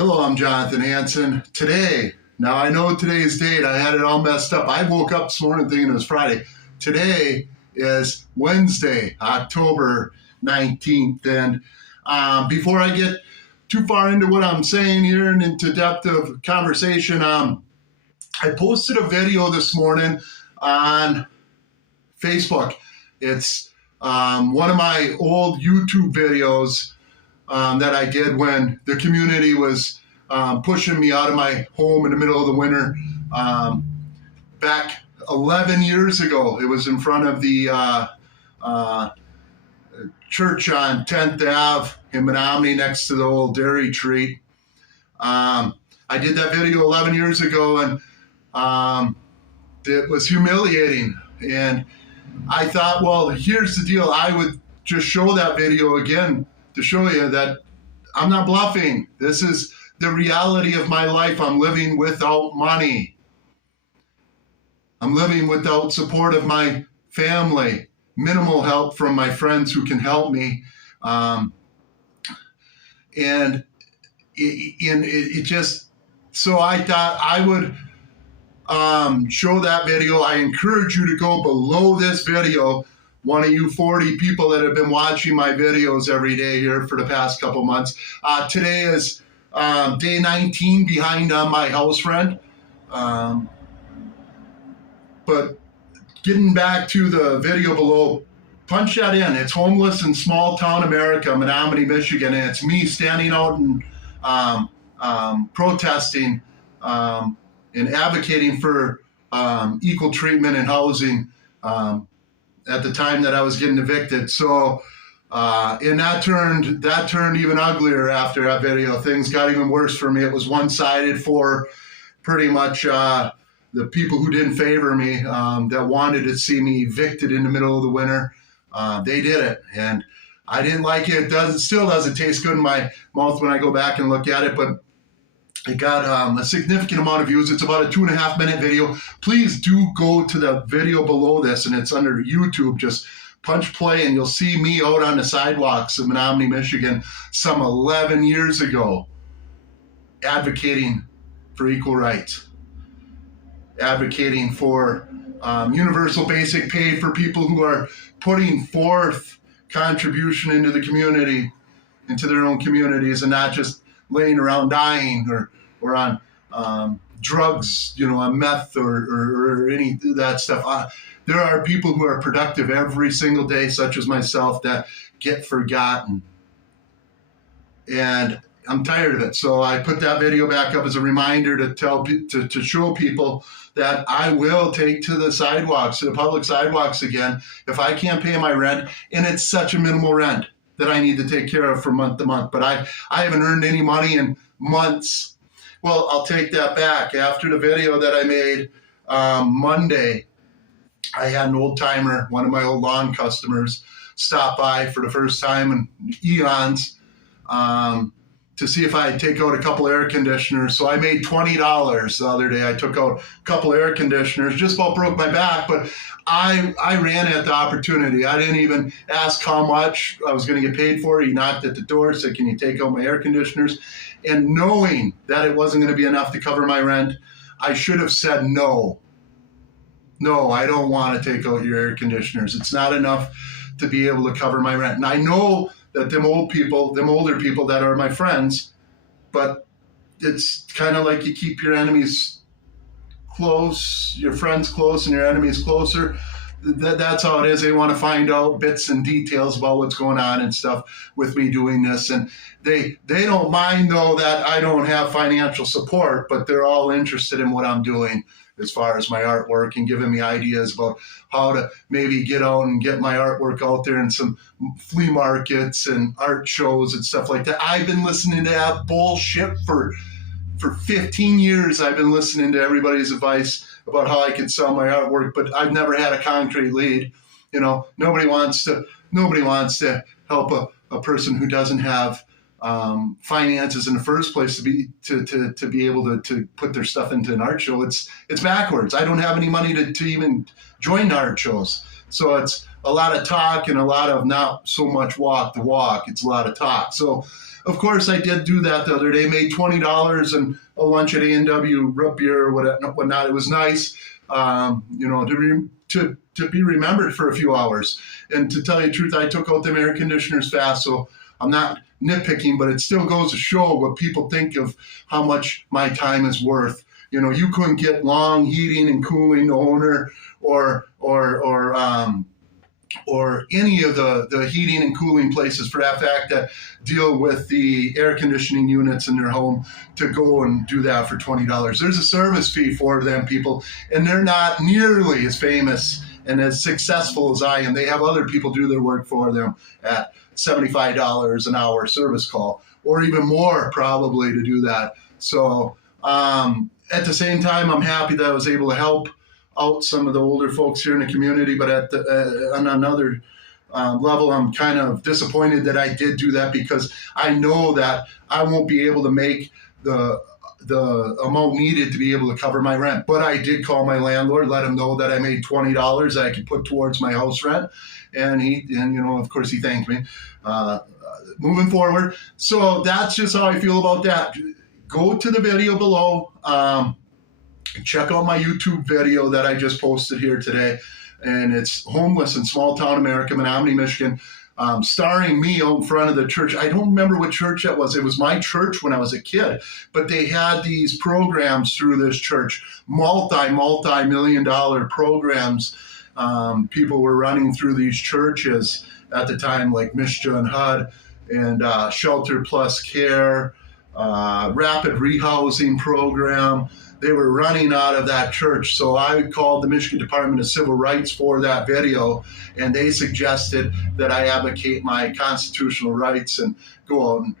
Hello, I'm Jonathan Hanson. Now I know today's date, I had it all messed up. I woke up this morning thinking it was Friday. Today is Wednesday, October 19th. And before I get too far into what I'm saying here and into depth of conversation, I posted a video this morning on Facebook. It's one of my old YouTube videos that I did when the community was pushing me out of my home in the middle of the winter. Back 11 years ago, it was in front of the church on 10th Ave in Menominee next to the old dairy treat. I did that video 11 years ago, and it was humiliating. And I thought, well, here's the deal. I would just show that video again to show you that I'm not bluffing. This is the reality of my life. I'm living without money. I'm living without support of my family, minimal help from my friends who can help me. And it just, so I thought I would show that video. I encourage you to go below this video. One of you 40 people that have been watching my videos every day here for the past couple months. Today is day 19 behind on my house rent. But getting back to the video below, punch that in. It's homeless in small town America, Menominee, Michigan, and it's me standing out and protesting and advocating for equal treatment in housing at the time that I was getting evicted. So, and that turned even uglier after that video. Things got even worse for me. It was one-sided for pretty much the people who didn't favor me, that wanted to see me evicted in the middle of the winter. They did it, and I didn't like it. It still doesn't taste good in my mouth when I go back and look at it, but it got a significant amount of views. It's about a 2.5-minute video. Please do go to the video below this, and it's under YouTube. Just punch play, and you'll see me out on the sidewalks of Menominee, Michigan, some 11 years ago, advocating for equal rights, advocating for universal basic pay for people who are putting forth contribution into the community, into their own communities, and not just laying around dying or on drugs, on meth or any of that stuff. There are people who are productive every single day, such as myself, that get forgotten. And I'm tired of it. So I put that video back up as a reminder to show people that I will take to the sidewalks, to the public sidewalks again, if I can't pay my rent, and it's such a minimal rent that I need to take care of from month to month. But I haven't earned any money in months. Well, I'll take that back. After the video that I made Monday, I had an old timer, one of my old lawn customers, stop by for the first time in eons to see if I'd take out a couple air conditioners. So I made $20 the other day. I took out a couple air conditioners, just about broke my back, but I ran at the opportunity. I didn't even ask how much I was going to get paid for. He knocked at the door, said, "Can you take out my air conditioners?" And knowing that it wasn't going to be enough to cover my rent, I should have said no. No, I don't want to take out your air conditioners. It's not enough to be able to cover my rent. And I know that them older people that are my friends, but it's kind of like you keep your enemies close, your friends close, and your enemies closer. That's how it is. They want to find out bits and details about what's going on and stuff with me doing this. And they don't mind, though, that I don't have financial support, but they're all interested in what I'm doing as far as my artwork and giving me ideas about how to maybe get out and get my artwork out there in some flea markets and art shows and stuff like that. I've been listening to that bullshit for 15 years. I've been listening to everybody's advice about how I could sell my artwork, but I've never had a concrete lead. Nobody wants to help a person who doesn't have finances in the first place to be able to put their stuff into an art show. It's backwards. I don't have any money to even join art shows. So it's a lot of talk and a lot of not so much walk the walk. It's a lot of talk. So, of course, I did do that the other day. Made $20 and a lunch at A&W, root beer or whatnot. It was nice, to be remembered for a few hours. And to tell you the truth, I took out them air conditioners fast, so I'm not nitpicking, but it still goes to show what people think of how much my time is worth. You couldn't get long heating and cooling owner or any of the heating and cooling places, for that fact, that deal with the air conditioning units in their home, to go and do that for $20. There's a service fee for them people, and they're not nearly as famous and as successful as I am. They have other people do their work for them at $75 an hour service call, or even more probably to do that. So at the same time, I'm happy that I was able to help out some of the older folks here in the community, but on another level, I'm kind of disappointed that I did do that, because I know that I won't be able to make the amount needed to be able to cover my rent. But I did call my landlord, let him know that I made $20 that I could put towards my house rent, and of course he thanked me. Moving forward, so that's just how I feel about that. Go to the video below. Check out my YouTube video that I just posted here today, and it's Homeless in Small Town America, Menominee, Michigan, starring me out in front of the church. I don't remember what church that was. It was my church when I was a kid, but they had these programs through this church, multi-million-dollar programs. People were running through these churches at the time, like Mischa and HUD, and Shelter Plus Care, Rapid Rehousing Program. They were running out of that church. So I called the Michigan Department of Civil Rights for that video, and they suggested that I advocate my constitutional rights and go out and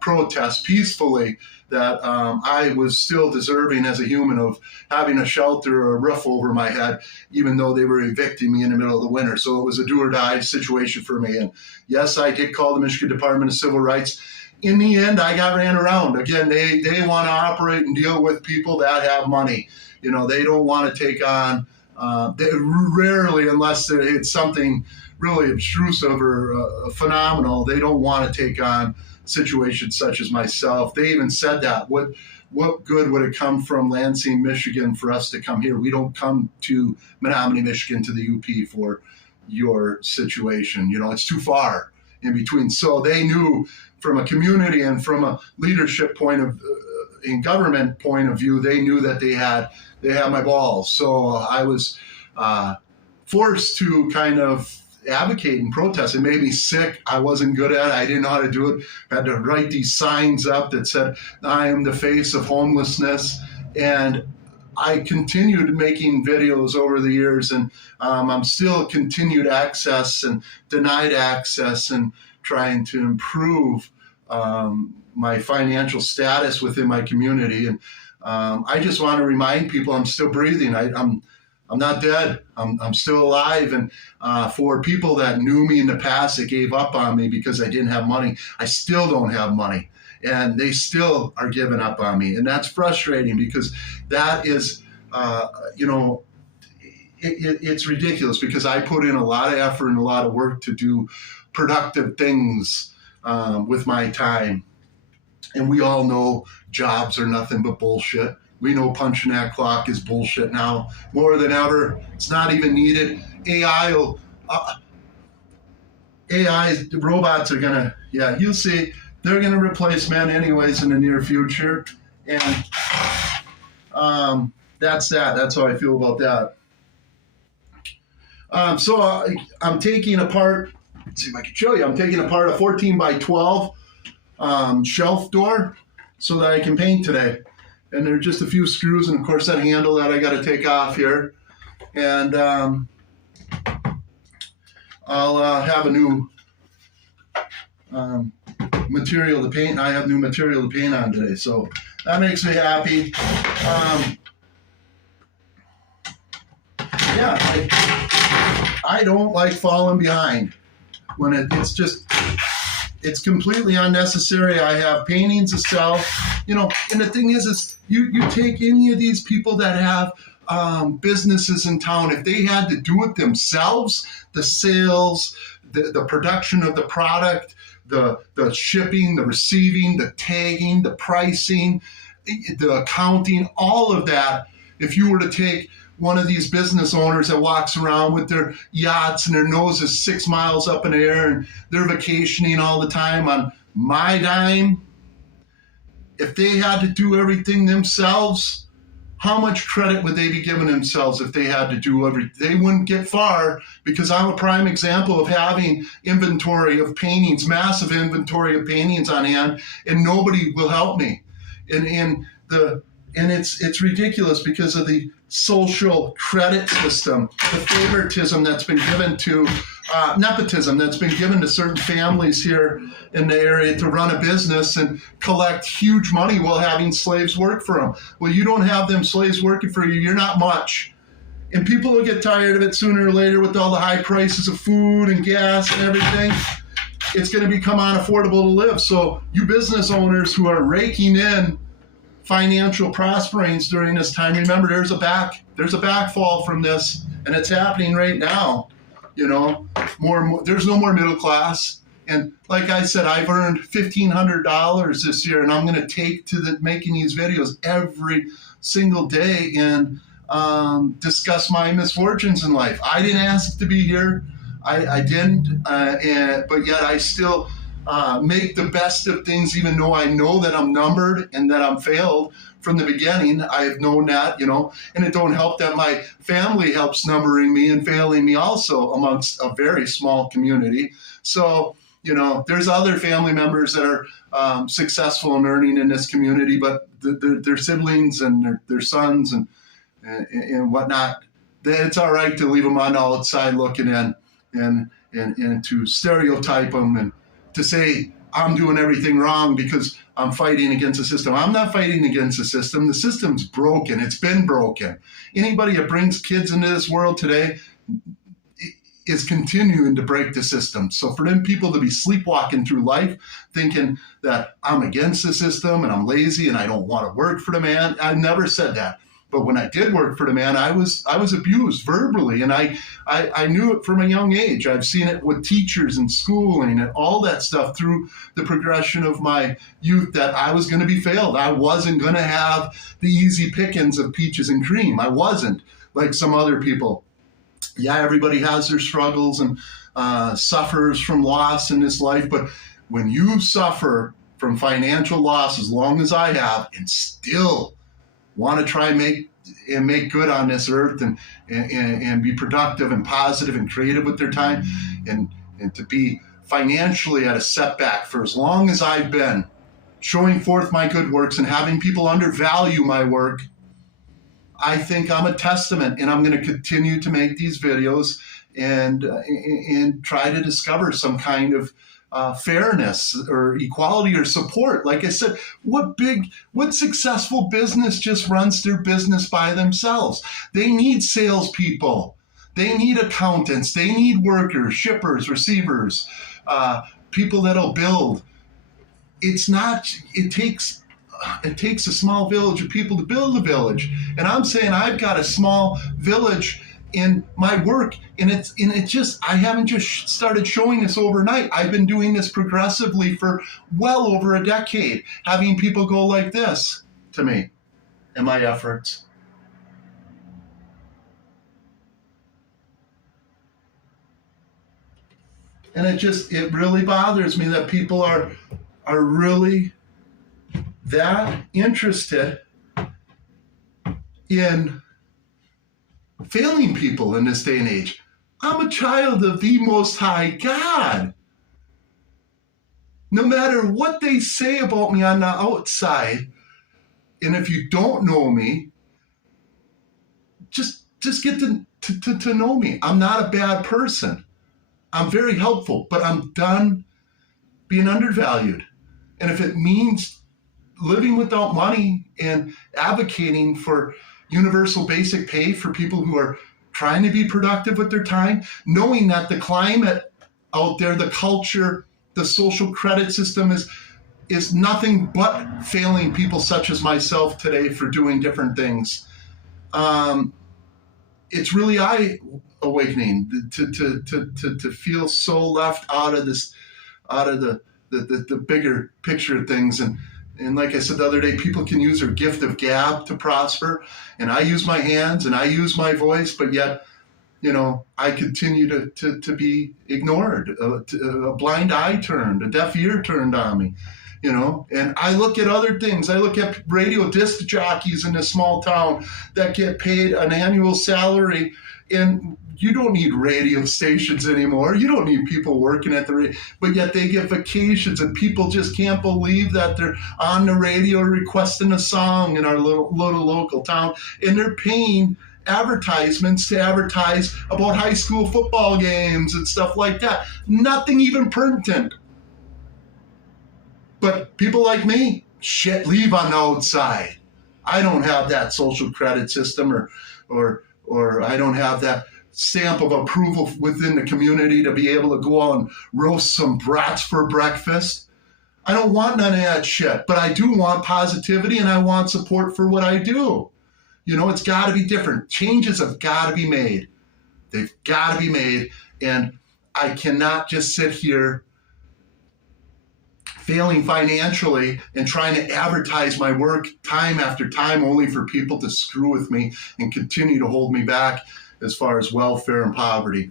protest peacefully, that I was still deserving as a human of having a shelter or a roof over my head, even though they were evicting me in the middle of the winter. So it was a do or die situation for me. And yes, I did call the Michigan Department of Civil Rights. In the end, I got ran around. Again, they want to operate and deal with people that have money. They don't want to take on, rarely, unless it's something really obtrusive or phenomenal, they don't want to take on situations such as myself. They even said that. What good would it come from Lansing, Michigan for us to come here? We don't come to Menominee, Michigan, to the UP for your situation. It's too far in between. So they knew, from a community and from a leadership in government point of view, they knew that they had my balls. So I was forced to kind of advocate and protest. It made me sick. I wasn't good at it. I didn't know how to do it. I had to write these signs up that said, I am the face of homelessness. And I continued making videos over the years, and I'm still continued access and denied access, and trying to improve my financial status within my community. And I just want to remind people I'm still breathing. I'm not dead. I'm still alive. And for people that knew me in the past, that gave up on me because I didn't have money, I still don't have money. And they still are giving up on me. And that's frustrating, because that is, it's ridiculous, because I put in a lot of effort and a lot of work to do productive things with my time. And we all know jobs are nothing but bullshit. We know punching that clock is bullshit now more than ever. It's not even needed. Robots are gonna, you'll see, they're gonna replace men anyways in the near future. And that's that. That's how I feel about that. So I'm taking apart, let's see if I can show you. I'm taking apart a 14 by 12 shelf door so that I can paint today. And there are just a few screws, and of course that handle that I got to take off here. And I'll have a new material to paint. I have new material to paint on today, so that makes me happy. I don't like falling behind when it's completely unnecessary. I have paintings to sell, and the thing is you take any of these people that have businesses in town, if they had to do it themselves, the sales, the production of the product, the shipping, the receiving, the tagging, the pricing, the accounting, all of that, if you were to take one of these business owners that walks around with their yachts and their noses 6 miles up in the air and they're vacationing all the time on my dime, if they had to do everything themselves, how much credit would they be giving themselves if they had to do everything? They wouldn't get far, because I'm a prime example of having inventory of paintings, massive inventory of paintings on hand, and nobody will help me. And it's ridiculous because of the social credit system, the favoritism that's been given to nepotism that's been given to certain families here in the area to run a business and collect huge money while having slaves work for them. Well, you don't have them slaves working for you, you're not much. And people will get tired of it sooner or later with all the high prices of food and gas and everything. It's going to become unaffordable to live. So you business owners who are raking in financial prosperings during this time, remember there's a backfall from this, and it's happening right now. You know, there's no more middle class. And like I said, I've earned $1,500 this year, and I'm going to take to making these videos every single day and discuss my misfortunes in life. I didn't ask to be here. I didn't, but yet I still make the best of things, even though I know that I'm numbered and that I'm failed from the beginning. I've known that, and it don't help that my family helps numbering me and failing me also amongst a very small community. So, there's other family members that are successful in earning in this community, but their siblings and their sons and whatnot, it's all right to leave them on the outside looking in and to stereotype them and to say I'm doing everything wrong because I'm fighting against the system. I'm not fighting against the system. The system's broken. It's been broken. Anybody that brings kids into this world today is continuing to break the system. So for them people to be sleepwalking through life thinking that I'm against the system and I'm lazy and I don't want to work for the man, I never said that. But when I did work for the man, I was abused verbally, and I knew it from a young age. I've seen it with teachers and schooling and all that stuff through the progression of my youth, that I was going to be failed. I wasn't going to have the easy pickings of peaches and cream. I wasn't like some other people. Yeah, everybody has their struggles and suffers from loss in this life, but when you suffer from financial loss as long as I have and still want to try and make good on this earth and be productive and positive and creative with their time and to be financially at a setback for as long as I've been, showing forth my good works and having people undervalue my work, I think I'm a testament, and I'm going to continue to make these videos and try to discover some kind of fairness or equality or support. Like I said, what successful business just runs their business by themselves? They need salespeople. They need accountants. They need workers, shippers, receivers, people that'll build. It takes a small village of people to build a village. And I'm saying I've got a small village in my work, and I haven't just started showing this overnight. I've been doing this progressively for well over a decade, having people go like this to me in my efforts. And it really bothers me that people are really that interested in failing people in this day and age. I'm a child of the Most High God. No matter what they say about me on the outside, and if you don't know me, just get to know me. I'm not a bad person. I'm very helpful, but I'm done being undervalued. And if it means living without money and advocating for universal basic pay for people who are trying to be productive with their time, knowing that the climate out there, the culture, the social credit system is nothing but failing people such as myself today for doing different things. it's really eye awakening to feel so left out of this, out of the bigger picture of things. And like I said the other day, people can use their gift of gab to prosper, and I use my hands and I use my voice, but yet, I continue to be ignored, a blind eye turned, a deaf ear turned on me, and I look at other things. I look at radio disc jockeys in this small town that get paid an annual salary, and you don't need radio stations anymore. You don't need people working at the radio, but yet they get vacations, and people just can't believe that they're on the radio requesting a song in our little local town, and they're paying advertisements to advertise about high school football games and stuff like that. Nothing even pertinent. But people like me, leave on the outside. I don't have that social credit system, or I don't have that stamp of approval within the community to be able to go out and roast some brats for breakfast. I don't want none of that shit, but I do want positivity, and I want support for what I do. It's got to be different. Changes have got to be made. They've got to be made. And I cannot just sit here failing financially and trying to advertise my work time after time only for people to screw with me and continue to hold me back as far as welfare and poverty.